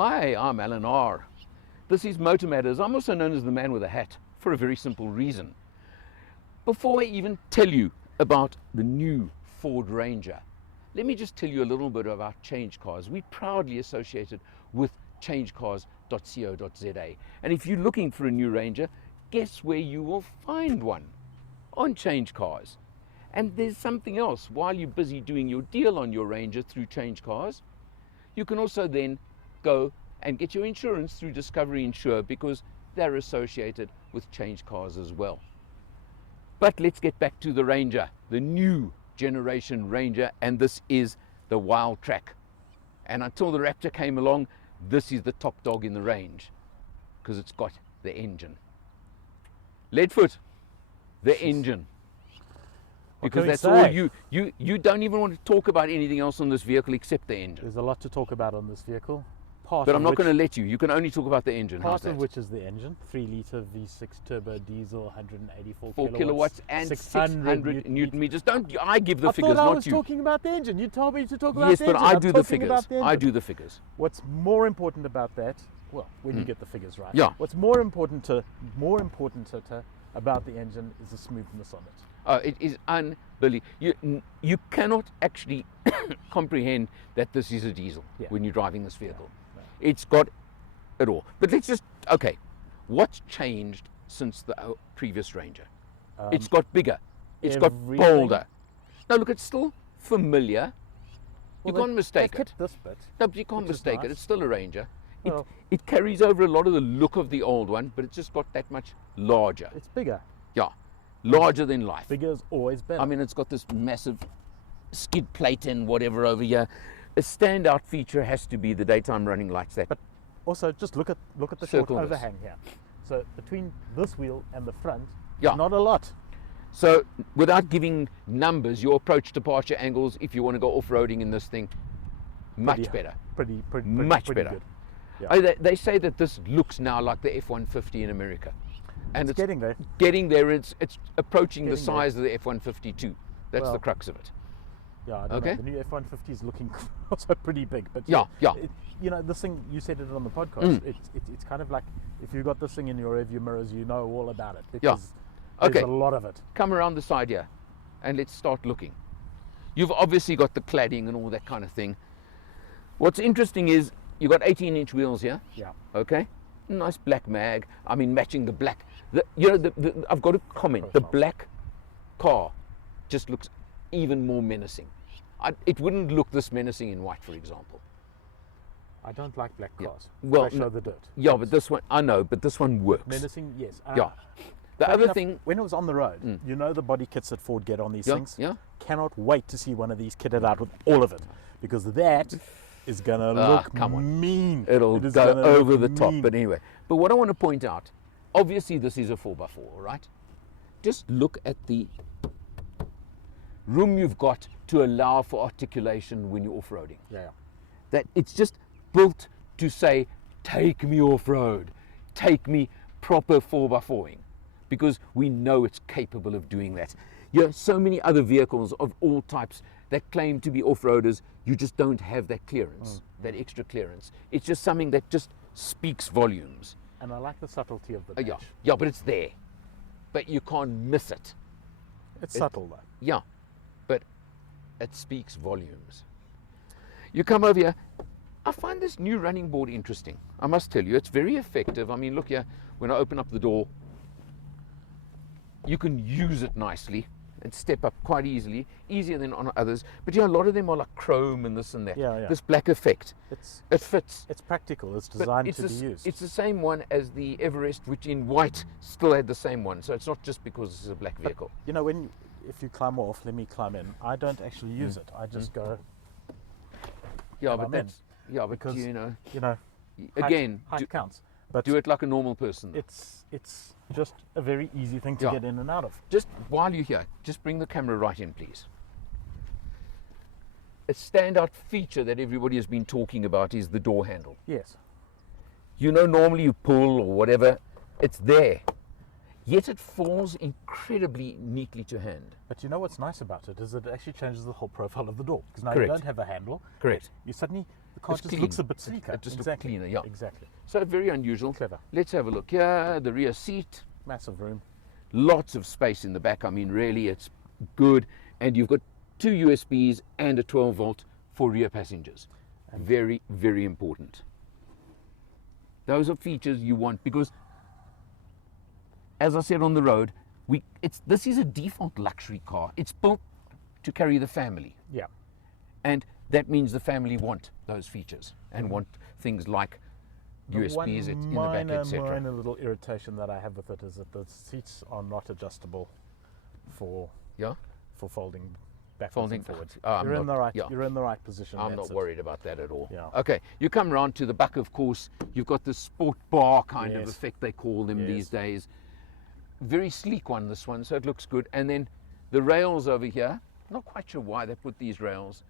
Hi, I'm Alan R. This is Motor Matters. I'm also known as the man with a hat for a very simple reason. Before I even tell you about the new Ford Ranger, let me just tell you a little bit about Change Cars. We're proudly associated with changecars.co.za. And if you're looking for a new Ranger, guess where you will find one? On Change Cars. And there's something else. While you're busy doing your deal on your Ranger through Change Cars, you can also then go and get your insurance through Discovery Insure, because they're associated with Change Cars as well. But let's get back to the Ranger, the new generation Ranger, and this is the Wildtrak. And until the Raptor came along, this is the top dog in the range, because it's got the engine. Leadfoot, the engine. Because that's all you don't even want to talk about anything else on this vehicle except the engine. There's a lot to talk about on this vehicle. But I'm not going to let you. You can only talk about the engine. Part of which is the engine. 3-litre V6 turbo diesel, 184 kilowatts and 600 newton meters. Don't I give the figures, not you. I was was talking about the engine. You told me to talk about yes, the engine. Yes, but I do the figures. I do the figures. What's more important about that? Well, when you get the figures right. Yeah. What's more important about the engine is the smoothness on it. Oh, it is unbelievable. You cannot actually comprehend that this is a diesel when you're driving this vehicle. It's got it all. But let's just, okay, what's changed since the previous Ranger? It's got bigger. It's got bolder. No, look, it's still familiar. You can't mistake it. This bit, no, but you can't mistake it. It's still a Ranger. It carries over a lot of the look of the old one, but it's just got that much larger. It's bigger. Yeah, larger than life. Bigger is always better. I mean, it's got this massive skid plate and whatever over here. A standout feature has to be the daytime running lights. But also, just look at the short overhang here. So between this wheel and the front, not a lot. So without giving numbers, your approach departure angles, if you want to go off-roading in this thing, much better. Pretty much better. Good. Yeah. They say that this looks now like the F-150 in America. And it's getting there. Getting there. It's approaching the size of the F-150 too. That's the crux of it. Yeah, I don't know. The new F-150 is looking also pretty big, but you know, this thing, you said it on the podcast. It's kind of like if you got this thing in your rearview mirrors, you know all about it, because there's a lot of it. Come around the side here, and let's start looking. You've obviously got the cladding and all that kind of thing. What's interesting is you've got 18-inch wheels here. Yeah. Okay. Nice black mag. I mean, matching the black. I've got to comment. The black car just looks even more menacing. It wouldn't look this menacing in white, for example. I don't like black cars. Well, show the dirt. Yeah, but this one, I know, but this one works. Menacing, yes. The other thing, when it was on the road, you know the body kits that Ford get on these things? Yeah. Cannot wait to see one of these kitted out with all of it, because that is going to look mean. It'll go over the top, but anyway. But what I want to point out, obviously this is a 4x4, all right? Just look at the room you've got to allow for articulation when you're off-roading. Yeah. That it's just built to say, take me off-road, take me proper 4x4ing, because we know it's capable of doing that. So many other vehicles of all types that claim to be off-roaders, you just don't have that clearance, that extra clearance. It's just something that just speaks volumes. And I like the subtlety of the dash. Yeah, but it's there. But you can't miss it. It's subtle though. Yeah, but it speaks volumes. You come over here. I find this new running board interesting. I must tell you, it's very effective. I mean, look here, when I open up the door, you can use it nicely and step up quite easily, easier than on others. But a lot of them are like chrome and this and that. This black effect. It fits. It's practical. It's designed to be used. It's the same one as the Everest, which in white still had the same one. So it's not just because this is a black vehicle. But, you know, if you climb off, let me climb in. I don't actually use it. I just go. Yeah, but that's because you know, again, height counts. But do it like a normal person. It's just a very easy thing to get in and out of. Just while you're here, just bring the camera right in, please. A standout feature that everybody has been talking about is the door handle. Yes. You know, normally you pull or whatever, it's there. yet it falls incredibly neatly to hand. But you know what's nice about it is it actually changes the whole profile of the door, because now Correct. you don't have a handle. Correct. You suddenly, the car It's just clean. looks a bit sleeker. It just exactly. looks cleaner, yeah. Exactly. So very unusual. Clever. Let's have a look here. The rear seat, Massive room. lots of space in the back. I mean, really, it's good. And you've got 2 USBs and a 12 volt for rear passengers. Very, very important. Those are features you want, because, as I said on the road, this is a default luxury car. It's built to carry the family. Yeah. And that means the family want those features and want things like USBs in the back, etc. Minor little irritation that I have with it is that the seats are not adjustable for folding backwards and forwards. You're in the right position. I'm not worried about that at all. Yeah. Okay, you come round to the back, of course, you've got the sport bar kind of Yes. effect, they call them Yes. these days. Very sleek one, this one, so it looks good. And then the rails over here, not quite sure why they put these rails.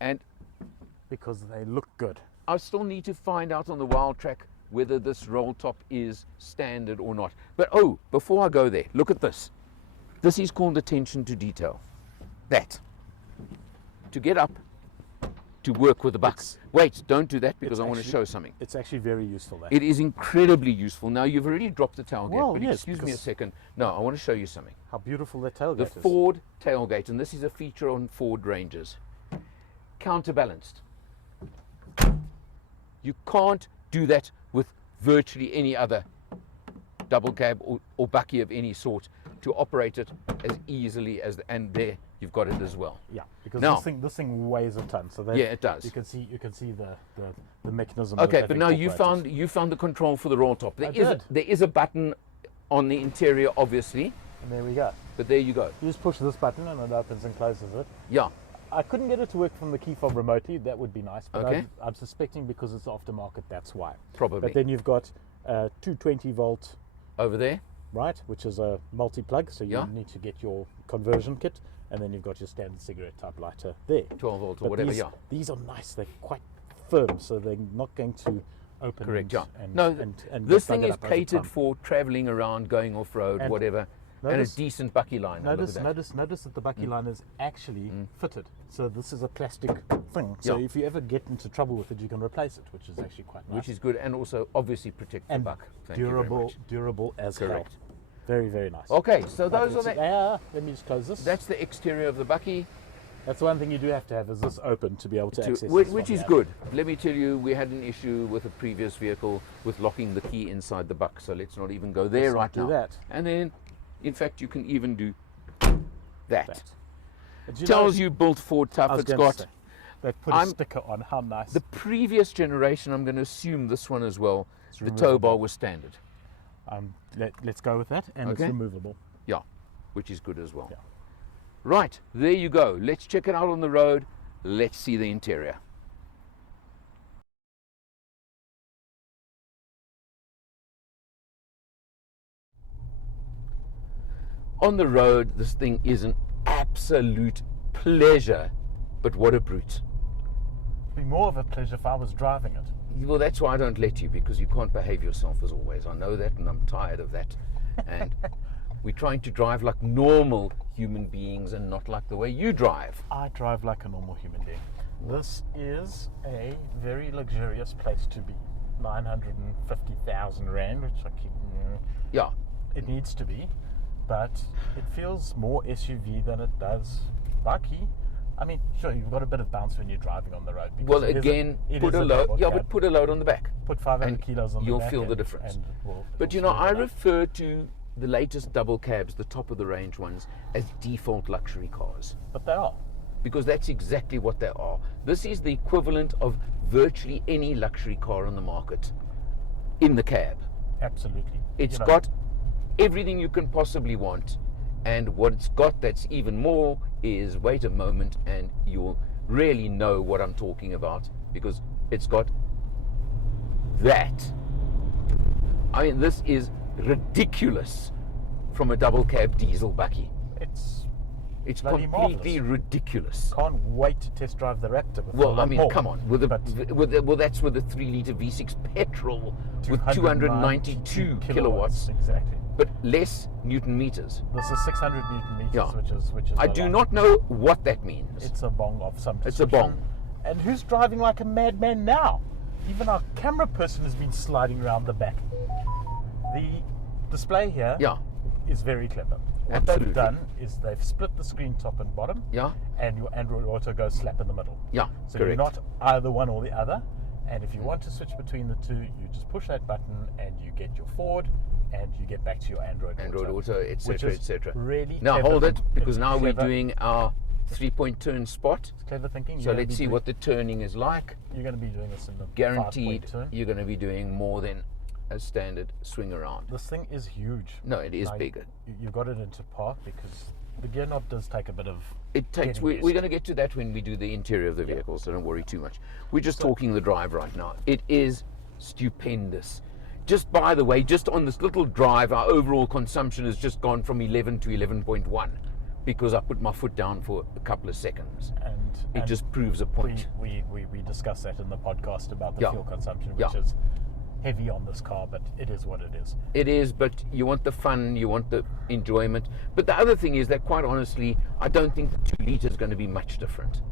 And Because they look good. I still need to find out on the Wildtrak whether this roll top is standard or not. But before I go there, look at this. This is called attention to detail. That. To get up, to work with the bucks. Wait, don't do that, because I want to show something. It's actually very useful. That. It is incredibly useful. Now, you've already dropped the tailgate, Well, but yes, excuse me a second. No, I want to show you something. How beautiful that tailgate The is. Ford tailgate, and this is a feature on Ford Rangers. Counterbalanced. You can't do that with virtually any other double cab or bakkie of any sort to operate it as easily as and there you've got it as well. Yeah, because Now, this thing weighs a ton. So yeah, it does. You can see the mechanism. Okay, that but they've now you incorporated. found the control for the roll top. I did. There is a button on the interior, obviously, And there we go. but there you go. You just push this button and it opens and closes it. Yeah. I couldn't get it to work from the key fob remotely. That would be nice. But Okay. I'm suspecting because it's aftermarket, that's why. Probably. But then you've got 220 volt, Over there. right, which is a multi-plug. So you Yeah. need to get your conversion kit. And then you've got your standard cigarette type lighter there. 12 volt or But whatever, these, yeah. These are nice. They're quite firm, so they're not going to open. Correct, and, yeah. And, No, and this get thing is buggered up over catered time. for travelling around, going off-road, And whatever, and a notice- decent bucky line. Look Notice, at that. notice that the bucky line is actually fitted. So this is a plastic thing. So Yeah. if you ever get into trouble with it, you can replace it, which is actually quite nice. Which is good, and also obviously protect the and buck. Thank you very durable, much. durable as hell. Correct. Very, very nice. Okay, so those are Let me just close this. that's the exterior of the bucky, That's the one thing you do have to have is this open to be able to access which this from is the good. Let me tell you, we had an issue with a previous vehicle with locking the key inside the buck, so let's not even go there Let's right not do now. that. And then, in fact, you can even do that. But do you Tells know- you built Ford I tough. was It's going to got say, they've put a I'm- sticker on. How nice. the previous generation. I'm going to assume this one as well. The tow removable. bar was standard. Let's go with that, and it's Okay. removable. Yeah, which is good as well. Yeah. Right, there you go. Let's check it out on the road. Let's see the interior. On the road, this thing is an absolute pleasure, but what a brute. It'd be more of a pleasure if I was driving it. Well, that's why I don't let you, because you can't behave yourself as always. I know that, and I'm tired of that. And we're trying to drive like normal human beings and not like the way you drive. I drive like a normal human being. This is a very luxurious place to be. 950,000 Rand, which I keep, Yeah, it needs to be, but it feels more SUV than it does bucky. I mean, sure, you've got a bit of bounce when you're driving on the road. because well, it is again, it put is a load. double Yeah, cab. but put a load on the back. Put 500 and kilos on the you'll back feel the and- difference. and it will But you know, I smooth it out. refer to the latest double cabs, the top of the range ones, as default luxury cars, But they are. because that's exactly what they are. This is the equivalent of virtually any luxury car on the market in the cab. Absolutely. It's You know, got everything you can possibly want, and what it's got that's even more is, wait a moment and you'll really know what I'm talking about, because it's got that. I mean, this is ridiculous from a double cab diesel bucky. It's bloody completely marvellous. ridiculous. Can't wait to test drive the Raptor. With a Well, I lot mean, more. come on. With But well, that's with a 3-litre V6 petrol with 292 kilowatts. Exactly. but less Newton meters. This is 600 Newton meters, Yeah. which is I do not know what that means. It's a bong of some description. It's a bong. And who's driving like a madman now? Even our camera person has been sliding around the back. The display here is very clever. What Absolutely. they've done is they've split the screen top and bottom, and your Android Auto goes slap in the middle. So correct. you're not either one or the other. And if you want to switch between the two, you just push that button and you get your forward and you get back to your Android Auto, etc., etc. Really now hold it, because now clever. we're doing our 3-point turn spot. It's clever thinking. So let's see what the turning is like. You're going to be doing this in the Guaranteed 5-point turn. you're going to be doing more than a standard swing around. This thing is huge. No, it is bigger. You've got it into park because the gear knob does take a bit of... It takes. We're going to get to that when we do the interior of the vehicle, so don't worry too much. We're just talking the drive right now. It is stupendous. Just by the way, just on this little drive, our overall consumption has just gone from 11 to 11.1 because I put my foot down for a couple of seconds. And it just proves a point. We discussed that in the podcast about the fuel consumption, which is heavy on this car, but it is what it is. It is, but you want the fun, you want the enjoyment. But the other thing is that, quite honestly, I don't think the 2 litre is going to be much different.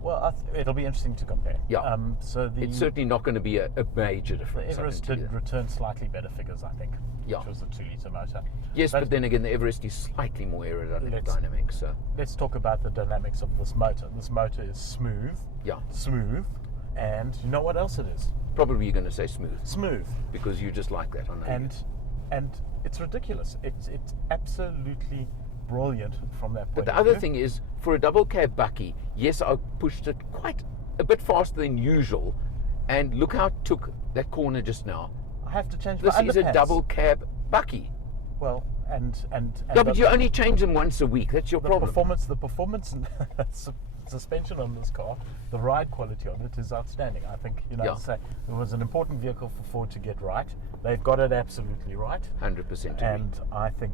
Well, it'll be interesting to compare. It's certainly not going to be a major difference. The Everest did return slightly better figures, I think, which was the 2-litre motor. Yes, but then again, the Everest is slightly more aerodynamic. So let's talk about the dynamics of this motor. This motor is smooth. Smooth. And you know what else it is? Probably you're going to say smooth. Smooth. Because you just like that, I know. And it's ridiculous. It's absolutely brilliant from that point But the other thing is, for a double cab bucky, yes, I pushed it quite a bit faster than usual, and look how it took that corner just now. I have to change my underpants. This is a double cab bucky. Well, and but you only change them once a week. That's your problem. The performance and suspension on this car, the ride quality on it is outstanding. I think, say, it was an important vehicle for Ford to get right. They've got it absolutely right. 100%. And I think,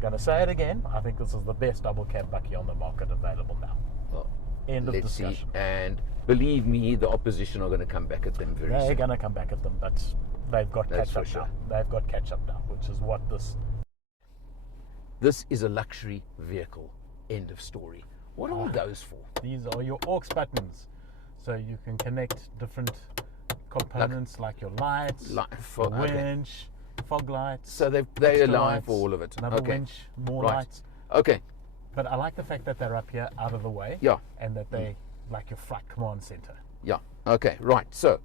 going to say it again, I think this is the best double cab bucky on the market available now. Well, end of discussion. See. And believe me, the opposition are going to come back at them very soon. They're going to come back at them, but they've got catch up now. They've got catch up now, which is what this... This is a luxury vehicle. End of story. What are all those for? These are your aux buttons. So you can connect different components like your lights, winch, fog lights. So they allow for all of it. Another winch, more lights. Okay. But I like the fact that they're up here out of the way. And that they like your front command center. Okay, right. So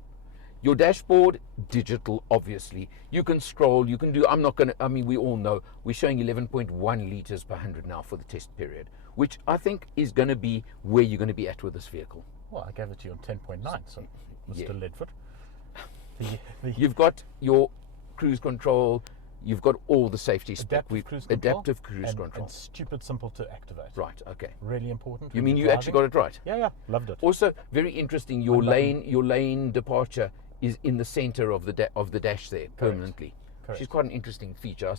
your dashboard, digital, obviously. You can scroll, you can do, we all know, we're showing 11.1 litres per 100 now for the test period, which I think is going to be where you're going to be at with this vehicle. Well, I gave it to you on 10.9, so Mr. Leadfoot. You've got your cruise control, you've got all the safety spec. Adaptive cruise control. And stupid simple to activate. Right, okay. Really important. You mean you actually got it right? Yeah, loved it. Also, very interesting, your lane departure is in the center of the dash there, permanently. Correct. Which is quite an interesting feature.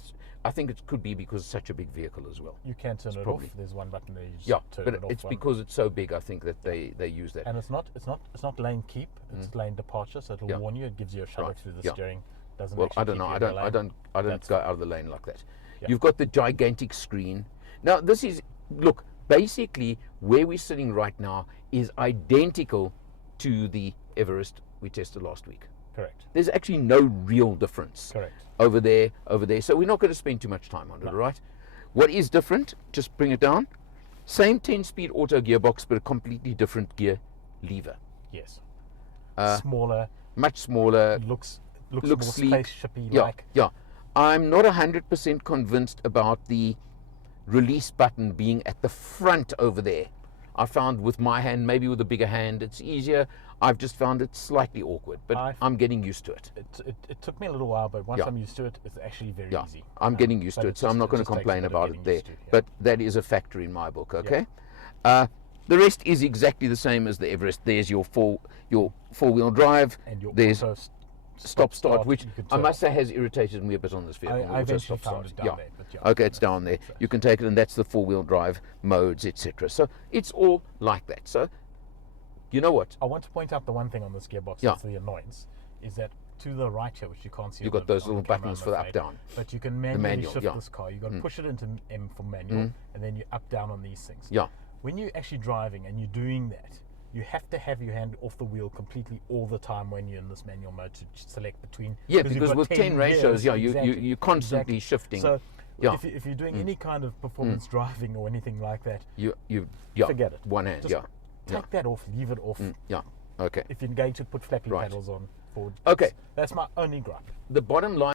I think it could be because it's such a big vehicle as well. You can turn it off. There's one button there. You just turn it off. It's because it's so big. I think that they use that. And it's not lane keep. It's lane departure. So it'll warn you. It gives you a shudder through the steering. Doesn't. Well, I don't know. I don't go out of the lane like that. You've got the gigantic screen. Now this is basically where we're sitting right now is identical to the Everest we tested last week. Correct. There's actually no real difference. Correct. Over there. So we're not going to spend too much time on it, right? What is different, just bring it down, same 10-speed auto gearbox, but a completely different gear lever. Yes. Smaller. Much smaller. Looks more sleek. Spaceshipy-like. Yeah. I'm not 100% convinced about the release button being at the front over there. I found with my hand, maybe with a bigger hand, it's easier. I've just found it slightly awkward, but I'm getting used to it. It took me a little while, but once I'm used to it, it's actually very easy. I'm getting used to it, so I'm not going to complain about it there. But that is a factor in my book, okay? The rest is exactly the same as the Everest. There's your four-wheel drive. And your stop-start, which I must say has irritated me a bit on this vehicle. I eventually found it down there. But okay, it's down there. You can take it, and that's the four-wheel drive modes, etc. So it's all like that. So you know what? I want to point out the one thing on this gearbox that's the annoyance, is that to the right here, which you can't see. You've got those little buttons for the up down. But you can manually shift this car. You've got to push it into M for manual, and then you up down on these things. Yeah. When you're actually driving and you're doing that, you have to have your hand off the wheel completely all the time when you're in this manual mode to select between. Yeah, because with 10 ratios, you're constantly shifting. So if you're doing any kind of performance driving or anything like that, you forget it. One hand, Just take that off, leave it off. Yeah, okay. If you engage it, put flappy paddles on forward. Okay. That's my only gripe. The bottom line